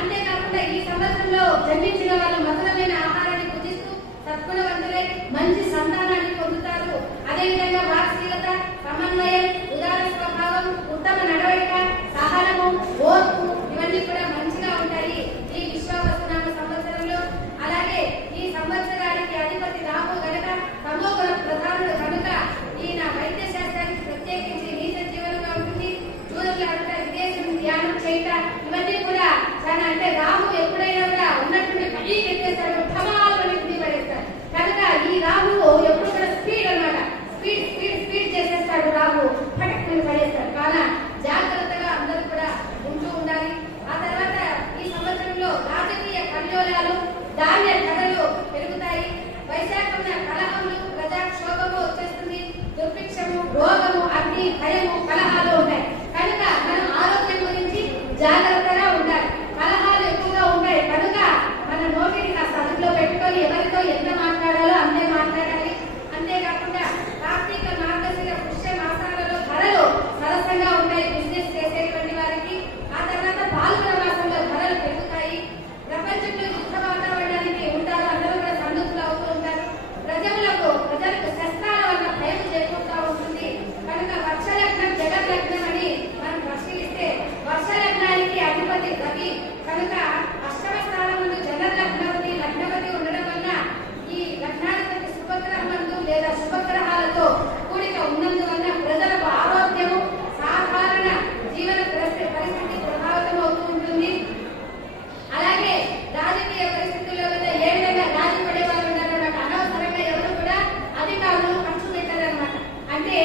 అంతేకాకుండా ఈ సంవత్సరంలో జన్మించిన వాళ్ళు మధురమైన ఆహారాన్ని భుజిస్తూ సద్గుణవంతులై మంచి సంతానాన్ని పొందుతారు. అదేవిధంగా వాత్సల్యత, సమన్వయం, ఉదార స్వభావం, ఉత్తమ నడవడిక, సహనము, ఓర్పు ఇవన్నీ కూడా మంచిగా ఉంటాయి ఈ విశ్వావసునామ సంవత్సరంలో. అలాగే ఈ సంవత్సరానికి అధిపతి రాహు గనక తమోగుణ ప్రధానుడు కనుక ఈయన వైద్య శాస్త్రానికి ప్రత్యేకించి నీచ జీవనంగా ఉంటుంది. జూదం ఆడుట, విదేశం ధ్యానం చేయట ఇవన్నీ కూడా చాలా అంటే రాహు ఎప్పుడైనా కూడా ఉన్నటువంటి పని ఎత్తేస్తాడు, ఢమాలని పడేస్తాడు. కనుక ఈ రాహు ఎప్పుడు కూడా స్పీడ్ అన్నమాట, స్పీడ్ స్పీడ్ స్పీడ్ చేసేస్తాడు రాహు, పటక్కుని పడేస్తాడు. కావున జాగ్రత్తగా అందరూ కూడా ఉంటూ ఉండాలి. ఆ తర్వాత ఈ సంవత్సరంలో రాజకీయ కల్లోలాలు, ధాన్య ధరలు పెరుగుతాయి. వైశాఖమున కలహములు, ప్రజాక్షోభము వచ్చేస్తుంది. దుర్భిక్షము, రోగము, అగ్ని, భయము, కలహాలు ఉంటాయి. కనుక మనం ఆరోగ్యం గురించి జాగ్రత్తగా ఉండాలి. కలహాలు ఎక్కువగా ఉంటాయి కనుక మన నోటిని కాస్త అదుపులో పెట్టుకొని ఎవరితో ఎంత మాట్లాడాలో అంతే మాట్లాడాలి. అంతేకాకుండా కార్తీక, మార్గశిర, పుష్య మాసాలలో ధరలు సరసంగా ఉంటాయి బిజినెస్ చేసేటువంటి వారికి. ఆ తర్వాత పాల్గొన మాసంలో ధరలు పెరుగుతాయి. ప్రపంచంలో యుద్ధ వాతావరణానికి ఉంటారు, అందరూ కూడా సన్నుద్ధులు అవుతూ ఉంటారు. ప్రజలకు శస్త్రాల వల్ల భయం చేకూరుతూ ఉంటుంది. కనుక వర్షలగ్నం, జగలగ్నం అని మనం పరిశీలిస్తే వర్షలగ్నానికి అధిపతి రవి కనుక అష్టమ స్థానముందు జనలగ్నవతి లగ్నవతి ఉండడం వల్ల ఈ లగ్నాధిపతి శుభగ్రహమందు లేదా శుభగ్రహాలతో కూడిక ఉన్నందువల్ల ప్రజలకు ఆరోగ్యము, సాధారణ జీవన పరిస్థితి ప్రభావితం అవుతూ ఉంటుంది. అలాగే రాజకీయ పరిస్థితుల్లో ఏ విధంగా రాజీ పడే వాళ్ళు ఉన్నారన్నమాట. అనవసరంగా ఎవరు కూడా అధికారులు ఖర్చు పెట్టారనమాట. అంటే